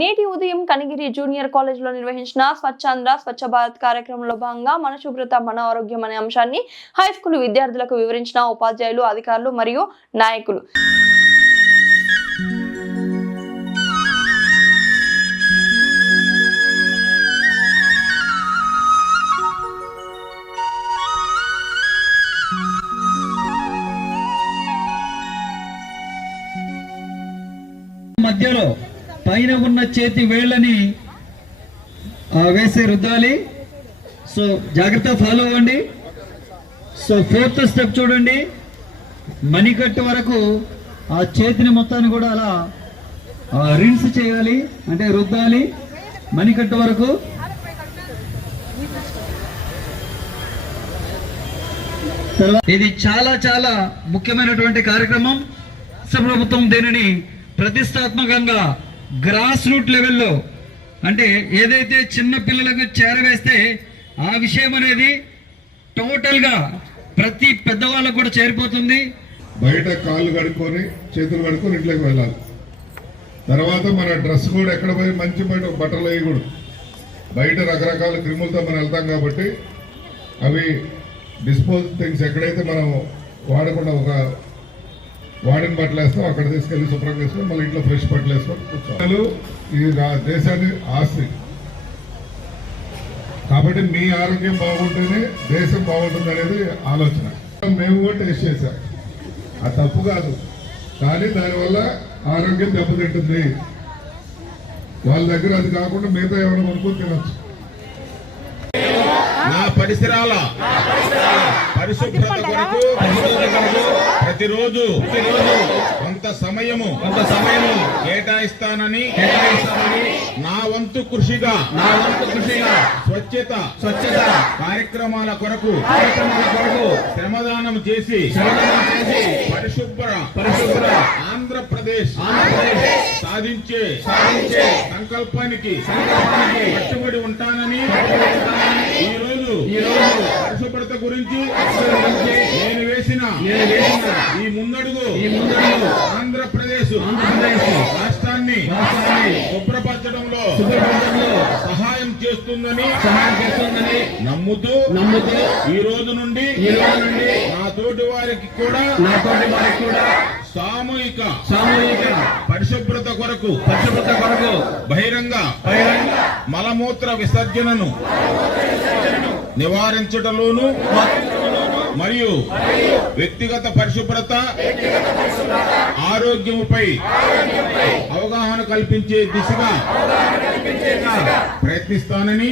నేటి ఉదయం కనిగిరి జూనియర్ కాలేజ్లో నిర్వహించిన స్వచ్ఛాంధ్ర స్వచ్ఛ భారత్ కార్యక్రమంలో భాగంగా మన శుభ్రత మన ఆరోగ్యం అనే అంశాన్ని హైస్కూల్ విద్యార్థులకు వివరించిన ఉపాధ్యాయులు, అధికారులు మరియు నాయకులు. మధ్యలో పైన ఉన్న చేతి వేళ్ళని వేసి రుద్దాలి. సో జాగ్రత్త ఫాలో అవ్వండి. సో 4th స్టెప్ చూడండి, మణికట్టు వరకు ఆ చేతిని మొత్తాన్ని కూడా అలా రిన్స్ చేయాలి, అంటే రుద్దాలి మణికట్టు వరకు. ఇది చాలా చాలా ముఖ్యమైనటువంటి కార్యక్రమం. ప్రభుత్వం దీనిని ప్రతిష్టాత్మకంగా గ్రాస్ రూట్ లెవెల్లో, అంటే ఏదైతే చిన్న పిల్లలకు చేరవేస్తే ఆ విషయం అనేది టోటల్గా ప్రతి పెద్దవాళ్ళకు కూడా చేరిపోతుంది. బయట కాళ్ళు కడుక్కొని చేతులు కడుక్కొని ఇంట్లోకి వెళ్ళాలి. తర్వాత మన డ్రెస్ కూడా ఎక్కడ పోయి మంచి బట్టలు వేయకూడదు. బయట రకరకాల క్రిములతో మనం వెళ్తాం కాబట్టి అవి డిస్పోజ్ థింగ్స్ ఎక్కడైతే మనం వాడకుండా ఒక వాడిన బట్టలు వేస్తాం అక్కడ తీసుకెళ్ళి శుభ్రంగా వేసుకొని మళ్ళీ ఇంట్లో ఫ్రెష్ బట్టలు వేసుకొని కూర్చోవాలి. ఇది దేశాన్ని ఆస్తి కాబట్టి మీ ఆరోగ్యం బాగుంటేనే దేశం బాగుంటుంది అనేది ఆలోచన. మేము కూడా టేస్ట్ చేశాం, అది తప్పు కాదు, కానీ దానివల్ల ఆరోగ్యం దెబ్బతింటుంది. వాళ్ళ దగ్గర అది కాకుండా మిగతా ఏమైనా కొనుక్కొని తినచ్చు. నా పరిసరాల పరిశుభ్రత కొరకు ప్రతిరోజు కొంత సమయము కేటాయిస్తానని నా వంతు కృషిగా స్వచ్ఛత కార్యక్రమాల కొరకు శ్రమదానం చేసి పరిశుభ్ర ఆంధ్రప్రదేశ్ సాధించే సంకల్పానికి కట్టుబడి ఉంటానని ఈ రోజు పరిశుభ్రత గురించి నేను వేసిన ఈ ముందడుగు ఆంధ్రప్రదేశ్ రాష్ట్రాన్ని శుభ్రపరచడంలో సహాయం చేస్తుందని నమ్ముతూ ఈ రోజు నుండి నా తోటి వారికి కూడా సామూహిక పరిశుభ్రత కొరకు బహిరంగ మలమూత్ర విసర్జనను నివారించడంలోను మరియు వ్యక్తిగత పరిశుభ్రత ఆరోగ్యముపై అవగాహన కల్పించే దిశగా ప్రయత్నిస్తానని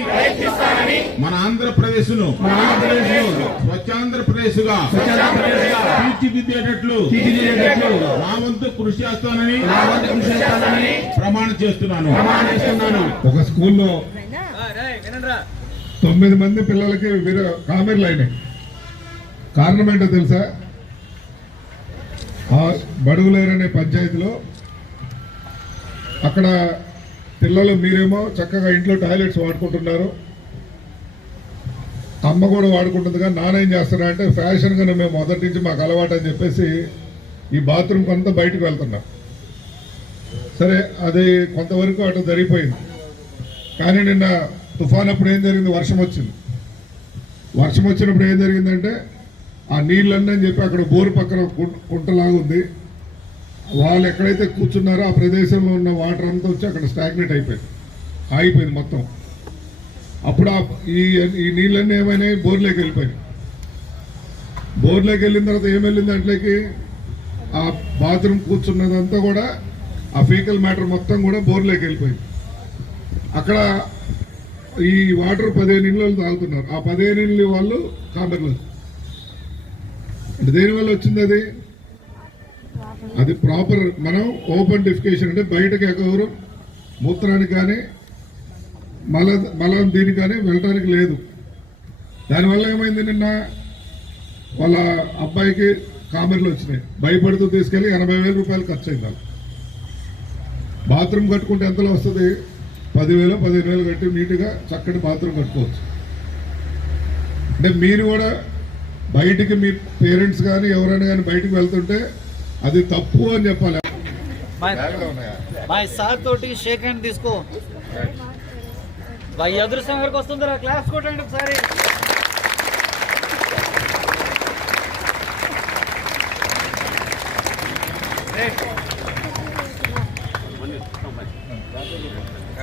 మన ఆంధ్రప్రదేశ్ ను స్వచ్ఛాంధ్రప్రదేశ్ గా తీర్చిదిద్దేటట్లు నా వంతు కృషి చేస్తానని ప్రమాణం చేస్తున్నాను. ఒక స్కూల్లో 9 మంది పిల్లలకి కామెర్లు అయినాయి. కారణం ఏంటో తెలుసా? ఆ బడుగులేరనే పంచాయతీలో అక్కడ పిల్లలు మీరేమో చక్కగా ఇంట్లో టాయిలెట్స్ వాడుకుంటున్నారు, అమ్మ కూడా వాడుకుంటుంది, కానీ నాన్న ఏం చేస్తున్నా అంటే ఫ్యాషన్గానే మేము మొదటి నుంచి మాకు అలవాటు అని చెప్పేసి ఈ బాత్రూమ్ కొంత బయటకు వెళ్తున్నాం. సరే, అది కొంతవరకు అటు జరిగిపోయింది. కానీ నిన్న తుఫాన్ అప్పుడు ఏం జరిగింది? వర్షం వచ్చింది. వర్షం వచ్చినప్పుడు ఏం జరిగిందంటే ఆ నీళ్ళన్నీ అని చెప్పి అక్కడ బోరు పక్కన కుంటలాగా ఉంది, వాళ్ళు ఎక్కడైతే కూర్చున్నారో ఆ ప్రదేశంలో ఉన్న వాటర్ అంతా వచ్చి అక్కడ స్టాగ్నేట్ అయిపోయింది, ఆగిపోయింది మొత్తం. అప్పుడు ఈ నీళ్ళన్నీ ఏమైనాయి? బోర్లోకి వెళ్ళిపోయినాయి. బోర్లోకి వెళ్ళిన తర్వాత ఏం వెళ్ళింది? దాంట్లోకి ఆ బాత్రూమ్ కూర్చున్నదంతా కూడా ఆ ఫీకల్ మ్యాటర్ మొత్తం కూడా బోర్లోకి వెళ్ళిపోయింది. అక్కడ ఈ వాటర్ 15 ఇళ్ళు తాగుతున్నారు. ఆ 15 ఇళ్ళు వాళ్ళు కామెర్లు. దేనివల్ల వచ్చింది అది? అది ప్రాపర్ మనం ఓపెన్ డిఫికేషన్, అంటే బయటకు ఎవరు మూత్రానికి కానీ మలం దీనికి కానీ వెళ్ళటానికి లేదు. దానివల్ల ఏమైంది? నిన్న వాళ్ళ అబ్బాయికి కామెర్లు వచ్చినాయి. భయపడుతూ తీసుకెళ్ళి 80,000 రూపాయలు ఖర్చు అయింది. బాత్రూమ్ కట్టుకుంటే ఎంతలో వస్తుంది? 10,000 15,000 కట్టి నీట్గా చక్కటి బాత్రూమ్ కట్టుకోవచ్చు. అంటే మీరు కూడా బయటికి మీ పేరెంట్స్ కానీ ఎవరైనా కానీ బయటకు వెళ్తుంటే అది తప్పు అని చెప్పాలి. బాయ్ సార్ తోటి షేక్ హ్యాండ్ తీసుకో. బాయ్ అదృష్టం వరకు వస్తుందిరా, క్లాస్ కొట్టండి ఒకసారి.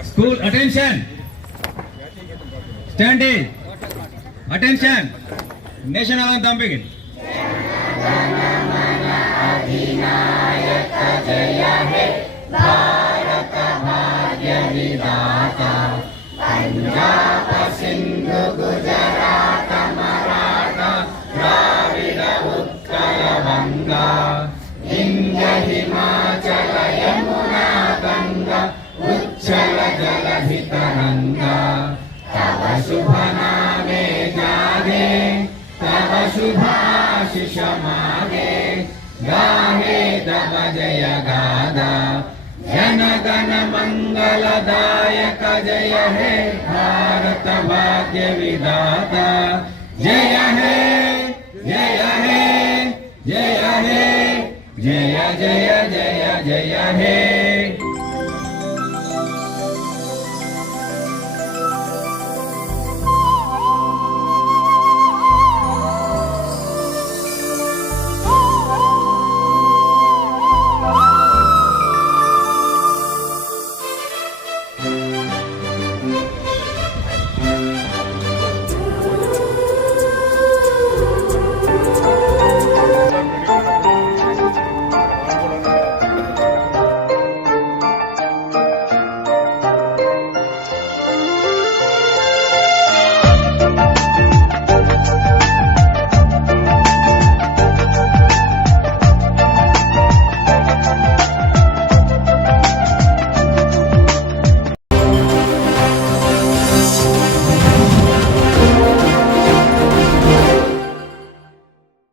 School attention. Standing. Attention. National anthem begin. जनगण मंगलदायक जय हे भारत भाग्य विधाता. जय हे जय हे जय हे जय जय जय जय हे.